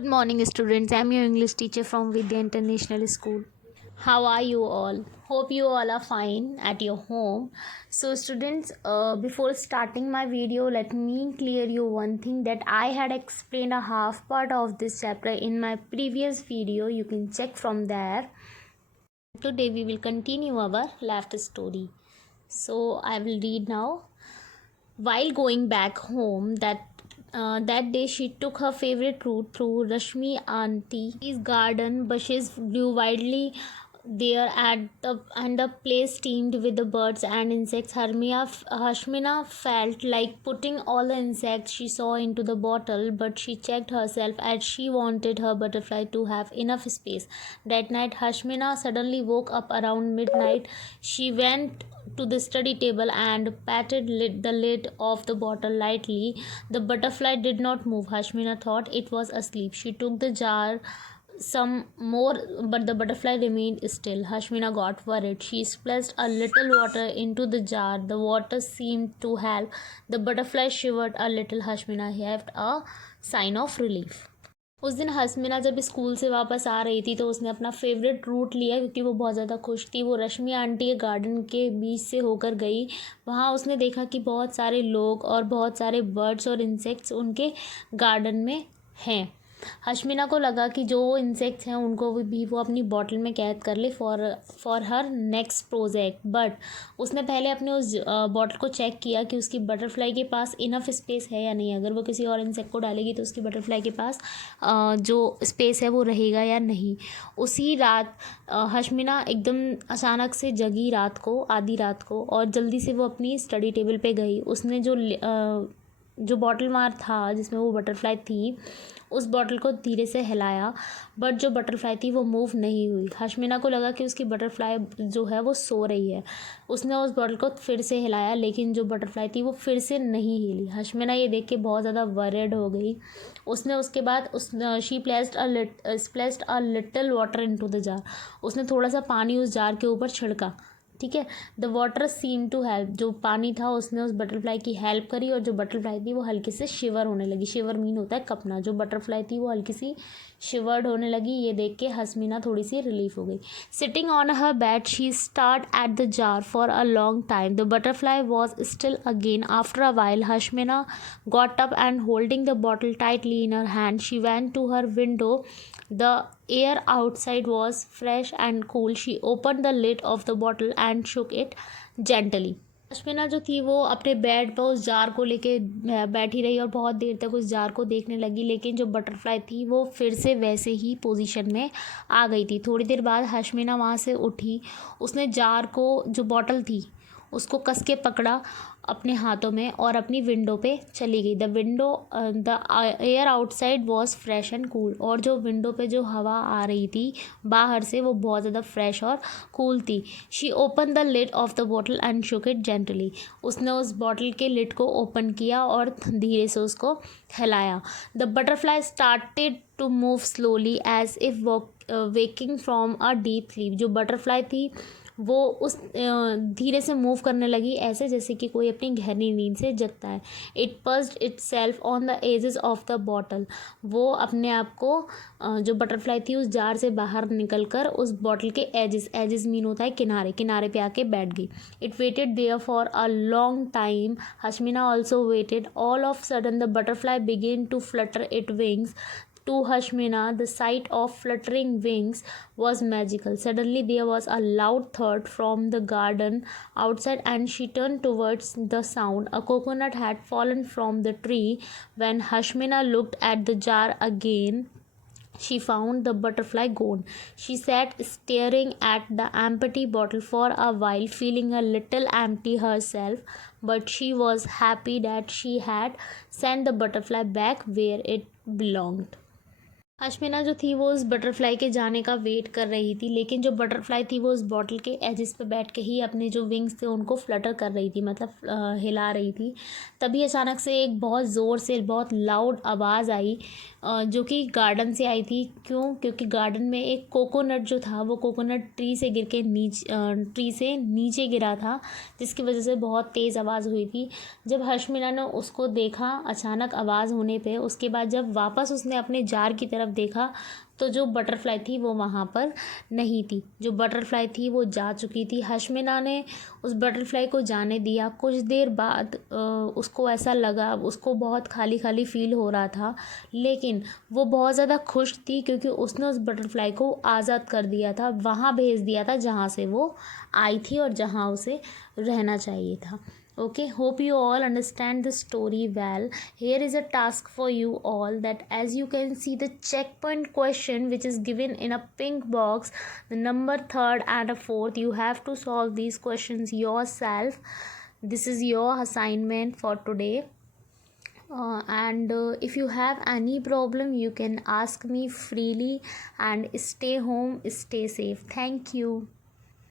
Good morning, students. I'm your English teacher from Vidya International School. How are you all? Hope you all are fine at your home. So, students, before starting my video, let me clear you one thing that I had explained a half part of this chapter in my previous video. You can check from there. Today, we will continue our left story. So, I will read now. While going back home that day, she took her favorite route through Rashmi Auntie's garden. Bushes grew widely there and the place teemed with the birds and insects. Hashmina felt like putting all the insects she saw into the bottle, but she checked herself as she wanted her butterfly to have enough space. That night, Hashmina suddenly woke up around midnight. She went to the study table and patted the lid of the bottle lightly. The butterfly did not move. Hashmina thought it was asleep. She took the jar some more, but the butterfly remained still. Hashmina got worried. She splashed a little water into the jar. The water seemed to help. The butterfly shivered a little. Hashmina gave a sign of relief. उस दिन हसमिना जब school से वापस आ रही थी तो उसने अपना फेवरेट रूट लिया क्योंकि वो बहुत ज़्यादा खुश थी। वो रश्मि आंटी के गार्डन के बीच से होकर गई। वहाँ उसने देखा कि बहुत सारे लोग और बहुत सारे बर्ड्स और इंसेक्ट्स उनके गार्डन में हैं। हशमिना को लगा कि जो इंसेक्ट्स हैं उनको भी वो अपनी बॉटल में कैद कर ले for her next project. But उसने पहले अपने उस बॉटल को चेक किया कि उसकी बटरफ्लाई के पास इनफ स्पेस है या नहीं। अगर वो किसी और इंसेक्ट को डालेगी तो उसकी बटरफ्लाई के पास जो स्पेस है वो रहेगा या नहीं। उसी रात हशमिना एकदम अचानक से जगी रात को, आधी रात को, और जल्दी से वो अपनी स्टडी टेबल पे गई। उसने जो बॉटल मार था जिसमें वो बटरफ्लाई थी उस बॉटल को धीरे से हिलाया, बट जो बटरफ्लाई थी वो मूव नहीं हुई। हशमिना को लगा कि उसकी बटरफ्लाई जो है वो सो रही है। उसने उस बॉटल को फिर से हिलाया, लेकिन जो बटरफ्लाई थी वो फिर से नहीं हिली। हशमिना ये देख के बहुत ज़्यादा वरिड हो गई। उसने उसके बाद she splashed a little water into the jar. उसने थोड़ा सा पानी उस जार के ऊपर छिड़का। ठीक है। The water seem to help. जो पानी था उसने उस बटरफ्लाई की हेल्प करी और जो बटरफ्लाई थी वो हल्की से शिवर होने लगी। शिवर मीन होता है कपना। जो बटरफ्लाई थी वो हल्की सी शिवर्ड होने लगी। ये देख के हसमिना थोड़ी सी रिलीफ हो गई। Sitting on her bed she stared at the jar for a long time. The butterfly was still again. After a while Hasmina got up and holding the bottle tightly in her hand, she went to her window. The air outside was fresh and cool. She opened the lid of the bottle and shook it gently. अश्विना जो थी वो अपने bed पर उस jar को लेके बैठी रही और बहुत देर तक उस जार को देखने लगी, लेकिन जो बटरफ्लाई थी वो फिर से वैसे ही पोजीशन में आ गई थी। थोड़ी देर बाद हशमिना वहाँ से उठी। उसने जार को, जो बॉटल थी, उसको कस के पकड़ा अपने हाथों में और अपनी विंडो पे चली गई। The air outside was fresh and cool. और जो विंडो पे जो हवा आ रही थी बाहर से वो बहुत ज़्यादा फ्रेश और कूल थी। She open the lid of the bottle and shook it gently. उसने उस बॉटल के लिड को ओपन किया और धीरे से उसको हिलाया। The butterfly started to move slowly as if waking from a deep sleep. जो बटरफ्लाई थी वो उस धीरे से मूव करने लगी, ऐसे जैसे कि कोई अपनी गहरी नींद से जगता है। It perched itself on the edges of the bottle. वो अपने आप को, जो बटरफ्लाई थी, उस जार से बाहर निकल कर उस बॉटल के एजेस मीन होता है किनारे, किनारे पे आके बैठ गई। It waited there for a long time. Hashmina also waited. All of sudden the butterfly began to flutter it wings. To Hashmina, the sight of fluttering wings was magical. Suddenly, there was a loud thud from the garden outside, and she turned towards the sound. A coconut had fallen from the tree. When Hashmina looked at the jar again, she found the butterfly gone. She sat staring at the empty bottle for a while, feeling a little empty herself, but she was happy that she had sent the butterfly back where it belonged. हशमिना जो थी वो उस butterfly के जाने का wait कर रही थी, लेकिन जो बटरफ्लाई थी वो उस बॉटल के एजेस पे बैठ के ही अपने जो विंग्स थे उनको फ्लटर कर रही थी, मतलब हिला रही थी। तभी अचानक से एक बहुत ज़ोर से, बहुत लाउड आवाज़ आई जो कि गार्डन से आई थी। क्योंकि गार्डन में एक कोकोनट जो था वो कोकोनट ट्री से नीचे गिरा था, जिसकी वजह से बहुत तेज़ आवाज़ हुई थी। जब हशमिना ने उसको देखा अचानक आवाज़ होने पे, उसके बाद जब वापस उसने अपने जार की तरफ देखा तो जो बटरफ्लाई थी वो वहाँ पर नहीं थी। जो बटरफ्लाई थी वो जा चुकी थी। हशमीना ने उस बटरफ्लाई को जाने दिया। कुछ देर बाद उसको ऐसा लगा, उसको बहुत खाली खाली फील हो रहा था, लेकिन वो बहुत ज़्यादा खुश थी क्योंकि उसने उस बटरफ्लाई को आज़ाद कर दिया था, वहाँ भेज दिया था जहाँ से वो आई थी और जहाँ उसे रहना चाहिए था। Okay, hope you all understand the story well. Here is a task for you all, that as you can see the checkpoint question which is given in a pink box, the number third and a fourth, you have to solve these questions yourself. This is your assignment for today. And if you have any problem you can ask me freely, and stay home, stay safe. Thank you.